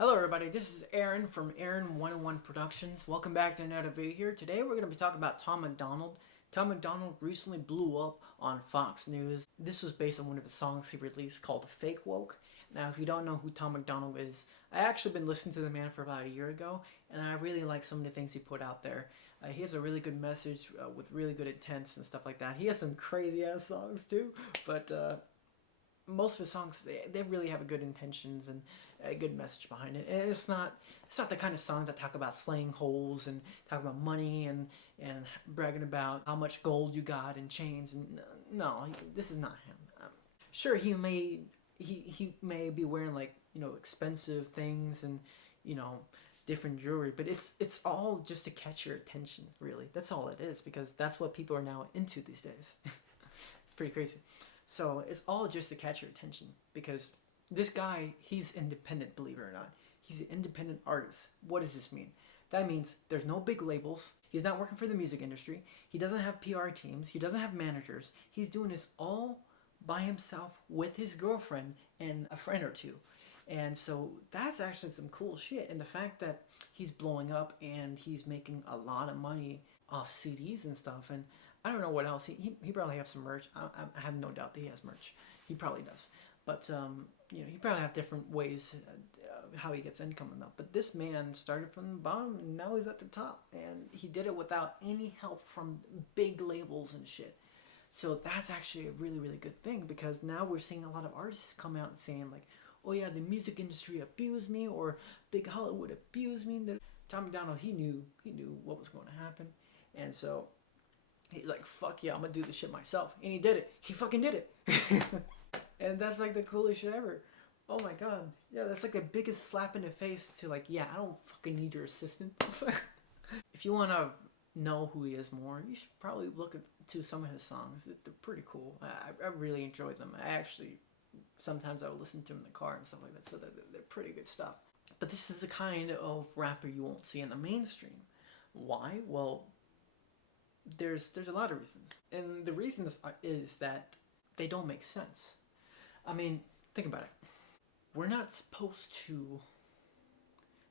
Hello everybody, this is Aaron from Aaron 101 Productions. Welcome back to another video here. Today we're going to be talking about Tom McDonald. Tom McDonald recently blew up on Fox News. This was based on one of the songs he released called Fake Woke. Now if you don't know who Tom McDonald is, I actually been listening to the man for about a year ago, and I really like some of the things he put out there. He has a really good message with really good intents and stuff like that. He has some crazy ass songs too, but most of his songs they really have a good intentions and a good message behind it. And it's not the kind of songs that talk about slaying holes and talk about money and bragging about how much gold you got and chains. And no, this is not him. Sure, he may be wearing, like, expensive things and different jewelry, but it's all just to catch your attention. Really, that's all it is, because that's what people are now into these days. It's pretty crazy. So it's all just to catch your attention, because this guy, he's independent, believe it or not. He's an independent artist. What does this mean? That means there's no big labels. He's not working for the music industry. He doesn't have PR teams. He doesn't have managers. He's doing this all by himself with his girlfriend and a friend or two. And so that's actually some cool shit. And the fact that he's blowing up and he's making a lot of money off CDs and stuff. And I don't know what else. He probably has some merch. I have no doubt that he has merch. He probably does. But, he probably have different ways how he gets income and that. But this man started from the bottom and now he's at the top. And he did it without any help from big labels and shit. So that's actually a really, really good thing, because now we're seeing a lot of artists come out and saying, like, oh yeah, the music industry abused me, or big Hollywood abused me. Tom McDonald, he knew what was going to happen. And so he's like, fuck yeah, I'm gonna do this shit myself. And he did it. He fucking did it. And that's like the coolest shit ever. Oh my god. Yeah, that's like the biggest slap in the face to, like, yeah, I don't fucking need your assistance. If you want to know who he is more, you should probably look to some of his songs. They're pretty cool. I really enjoy them. Sometimes I would listen to them in the car and stuff like that, so they're pretty good stuff. But this is the kind of rapper you won't see in the mainstream. Why? Well, there's a lot of reasons. And the reason is that they don't make sense. I mean, think about it. We're not supposed to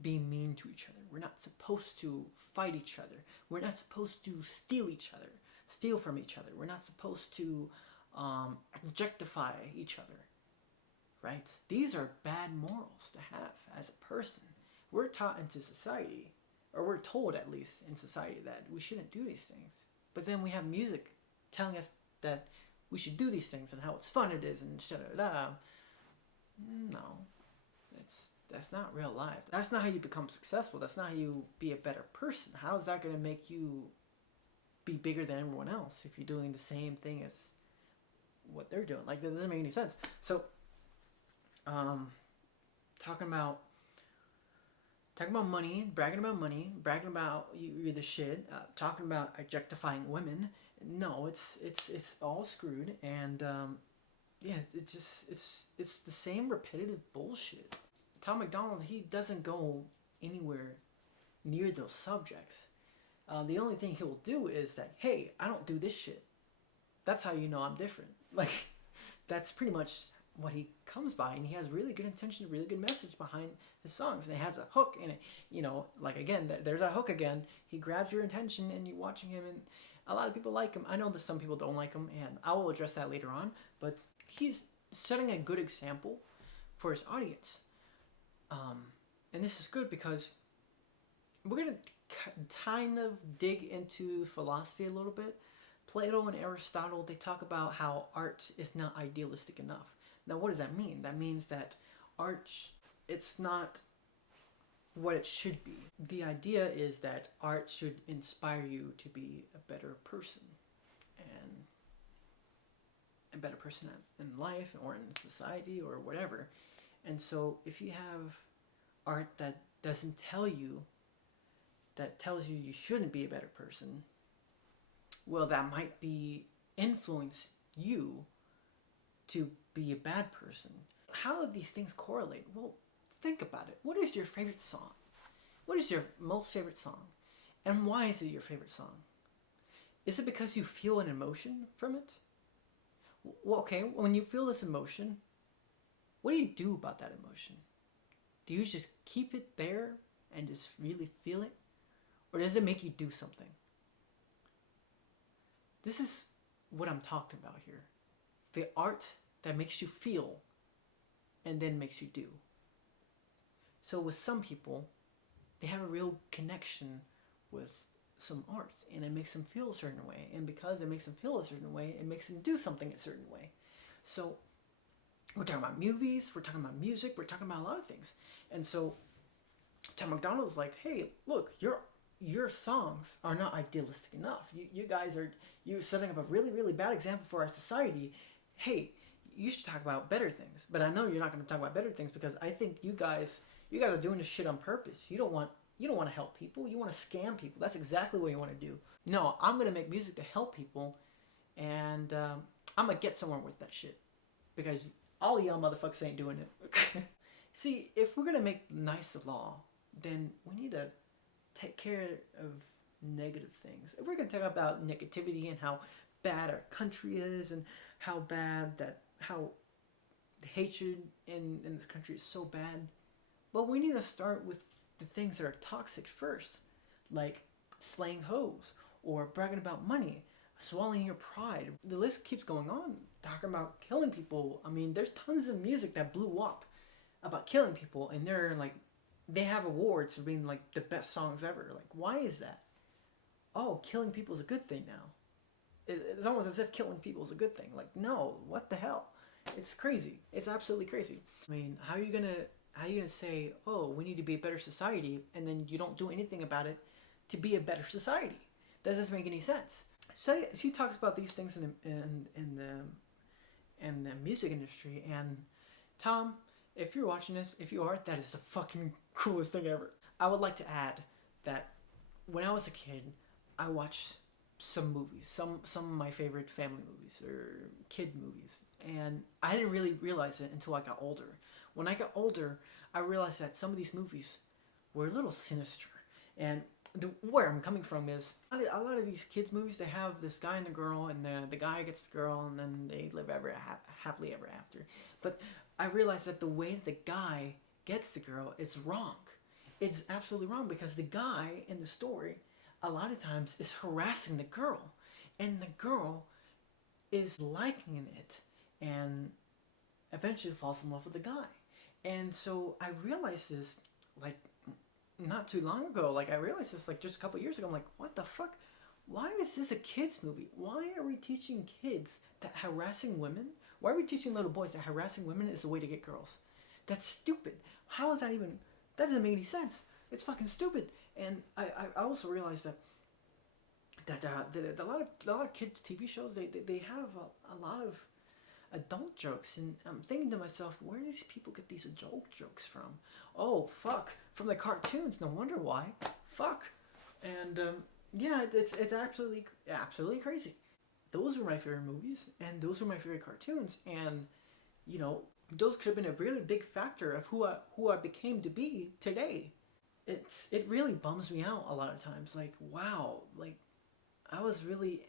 be mean to each other. We're not supposed to fight each other. We're not supposed to steal from each other. We're not supposed to objectify each other, right? These are bad morals to have as a person. We're taught into society, or we're told at least in society, that we shouldn't do these things. But then we have music telling us that we should do these things and how it's fun it is and da. No, that's not real life. That's not how you become successful. That's not how you be a better person. How is that going to make you be bigger than everyone else if you're doing the same thing as what they're doing? Like, that doesn't make any sense. So, talking about money, bragging about you're the shit, talking about objectifying women. No, it's all screwed, and yeah, it's the same repetitive bullshit. Tom McDonald, he doesn't go anywhere near those subjects. The only thing he will do is that, hey, I don't do this shit. That's how you know I'm different. Like, that's pretty much what he comes by, and he has really good intention, really good message behind his songs, and it has a hook in it. Like, again, there's a hook again. He grabs your attention, and you're watching him, and a lot of people like him. I know that some people don't like him, and I will address that later on, but he's setting a good example for his audience. And this is good because we're going to kind of dig into philosophy a little bit. Plato and Aristotle, they talk about how art is not idealistic enough. Now, what does that mean? That means that art, it's not what it should be. The idea is that art should inspire you to be a better person, and a better person in life or in society or whatever. And so if you have art that doesn't tell you, that tells you you shouldn't be a better person, well, that might influence you to be a bad person. How do these things correlate? Well, think about it. What is your favorite song? What is your most favorite song? And why is it your favorite song? Is it because you feel an emotion from it? Well, okay, when you feel this emotion, what do you do about that emotion? Do you just keep it there and just really feel it? Or does it make you do something? This is what I'm talking about here. The art that makes you feel and then makes you do. So with some people, they have a real connection with some art and it makes them feel a certain way. And because it makes them feel a certain way, it makes them do something a certain way. So we're talking about movies, we're talking about music, we're talking about a lot of things. And so Tom McDonald's like, hey, look, your songs are not idealistic enough. You guys are you're setting up a really, really bad example for our society. Hey, you should talk about better things. But I know you're not going to talk about better things because I think you guys are doing this shit on purpose. You don't want to help people. You want to scam people. That's exactly what you want to do. No, I'm going to make music to help people, and I'm going to get somewhere with that shit because all y'all motherfuckers ain't doing it. See, if we're going to make nice law, then we need to take care of negative things. If we're going to talk about negativity and how bad our country is and how the hatred in this country is so bad, well, we need to start with the things that are toxic first, like slaying hoes or bragging about money, swallowing your pride. The list keeps going on, talking about killing people. I mean, there's tons of music that blew up about killing people, and they have awards for being like the best songs ever. Like, why is that? Oh, killing people is a good thing now. It's almost as if killing people is a good thing. Like, no, what the hell? It's crazy. It's absolutely crazy. I mean, how are you gonna say, oh, we need to be a better society, and then you don't do anything about it to be a better society? That doesn't make any sense. So she talks about these things in the music industry, and Tom, if you're watching this, if you are, that is the fucking coolest thing ever. I would like to add that when I was a kid, I watched some movies, some of my favorite family movies or kid movies, and I didn't really realize it until I got older. When I got older, I realized that some of these movies were a little sinister, and where I'm coming from is a lot of these kids movies, they have this guy and the girl, and the guy gets the girl, and then they live happily ever after. But I realized that the way that the guy gets the girl is wrong. It's absolutely wrong because the guy in the story a lot of times is harassing the girl, and the girl is liking it and eventually falls in love with the guy. And so I realized this like not too long ago. Like, I realized this like just a couple years ago. I'm like, what the fuck? Why is this a kids movie? Why are we teaching kids that harassing women? Why are we teaching little boys that harassing women is the way to get girls? That's stupid. How is that even? That doesn't make any sense. It's fucking stupid. And I also realized that a lot of kids TV shows, they have a lot of adult jokes, and I'm thinking to myself, where do these people get these adult jokes from? Oh, fuck, from the cartoons. No wonder why. Fuck. And yeah, it's absolutely crazy. Those were my favorite movies, and those were my favorite cartoons, and you know, those could have been a really big factor of who I became to be today. It really bums me out a lot of times. Like, wow, like I was really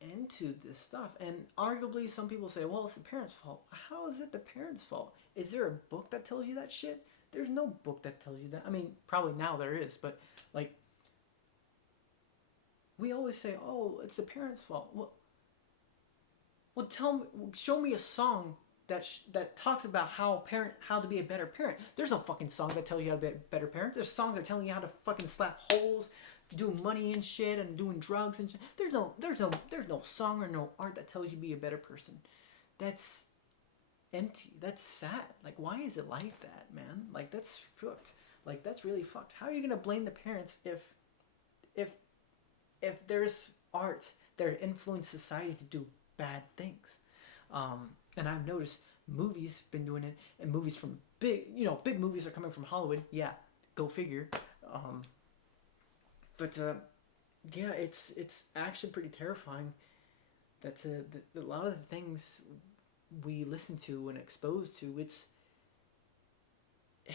into this stuff, and arguably some people say, well, it's the parents' fault. How is it the parents' fault? Is there a book that tells you that shit? There's no book that tells you that. I mean, probably now there is, but like, we always say, oh, it's the parents' fault. Well, show me a song that talks about how to be a better parent. There's no fucking song that tells you how to be a better parent. There's songs that are telling you how to fucking slap holes, doing money and shit, and doing drugs and shit. There's no song or no art that tells you to be a better person. That's empty. That's sad. Like, why is it like that, man? Like, that's fucked. Like, that's really fucked. How are you gonna blame the parents if there's art that influence society to do bad things? And I've noticed movies been doing it, and movies from big movies are coming from Hollywood. Yeah, go figure. But yeah, it's actually pretty terrifying. That's a lot of the things we listen to and exposed to. It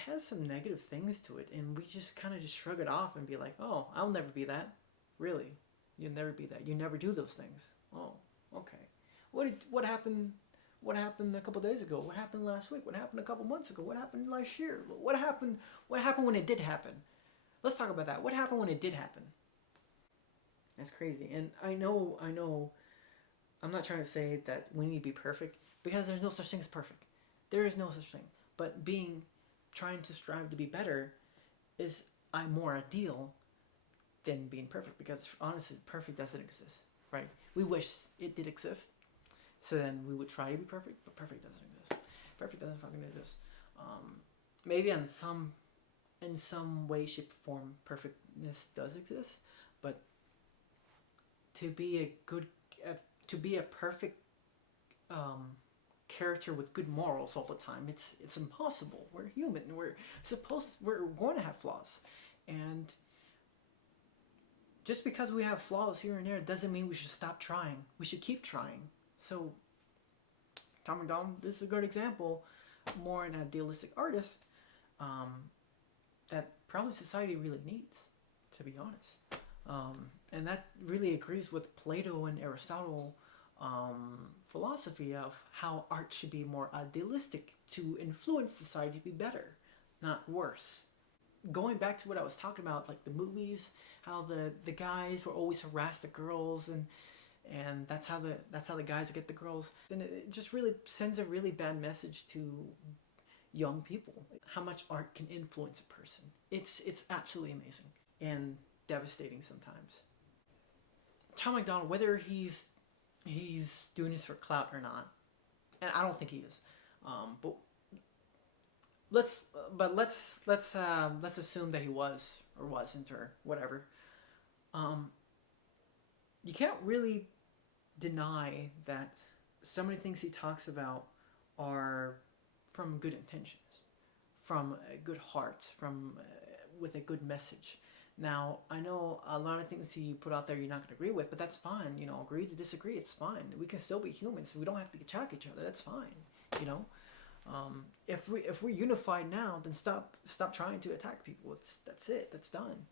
has some negative things to it, and we just kind of just shrug it off and be like, oh, I'll never be that. Really, you'll never be that. You never do those things. Oh, okay. What happened? What happened a couple days ago? What happened last week? What happened a couple months ago? What happened last year? What happened? What happened when it did happen? Let's talk about that. What happened when it did happen? That's crazy. And I know, I'm not trying to say that we need to be perfect, because there's no such thing as perfect. There is no such thing. But trying to strive to be better is more ideal than being perfect, because honestly, perfect doesn't exist, right? We wish it did exist, so then we would try to be perfect, but perfect doesn't exist. Perfect doesn't fucking exist. Maybe in some way, shape, or form, perfectness does exist, but to be a perfect character with good morals all the time, it's impossible. We're human. We're going to have flaws, and just because we have flaws here and there doesn't mean we should stop trying. We should keep trying. So Tom McDonald is a good example, more an idealistic artist that probably society really needs, to be honest. And that really agrees with Plato and Aristotle philosophy of how art should be more idealistic to influence society to be better, not worse. Going back to what I was talking about, like the movies, how the guys were always harass the girls, and that's how the guys get the girls, and it just really sends a really bad message to young people, how much art can influence a person. It's absolutely amazing and devastating sometimes. Tom McDonald, whether he's doing this for clout or not, and I don't think he is, but let's assume that he was or wasn't or whatever. You can't really deny that some of the things he talks about are from good intentions, from a good heart, with a good message. Now, I know a lot of things he put out there you're not going to agree with, but that's fine. Agree to disagree, it's fine. We can still be humans. We don't have to attack each other. That's fine. If we're unified now, then stop trying to attack people. That's it. That's done.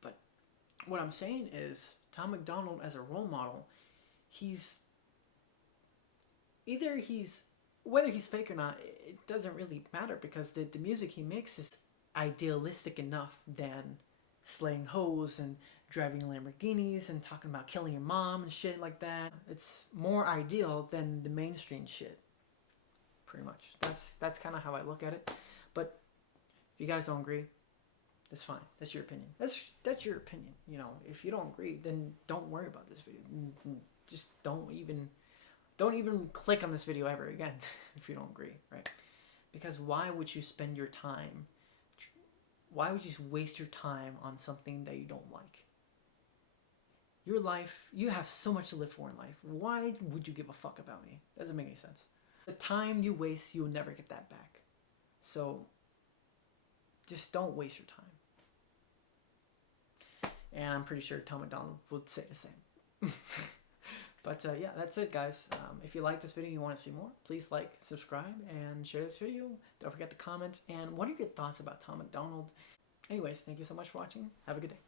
But what I'm saying is, Tom McDonald as a role model, whether he's fake or not, it doesn't really matter, because the music he makes is idealistic enough than slaying hoes and driving Lamborghinis and talking about killing your mom and shit like that. It's more ideal than the mainstream shit, pretty much. That's kind of how I look at it. But if you guys don't agree, that's fine. That's your opinion. That's your opinion. If you don't agree, then don't worry about this video. Just don't even click on this video ever again if you don't agree, right? Because why would you spend your time? Why would you just waste your time on something that you don't like? Your life, you have so much to live for in life. Why would you give a fuck about me? Doesn't make any sense. The time you waste, you'll never get that back. So just don't waste your time. And I'm pretty sure Tom McDonald would say the same. But yeah, that's it, guys. If you like this video and you want to see more, please like, subscribe, and share this video. Don't forget to comment. And what are your thoughts about Tom McDonald? Anyways, thank you so much for watching. Have a good day.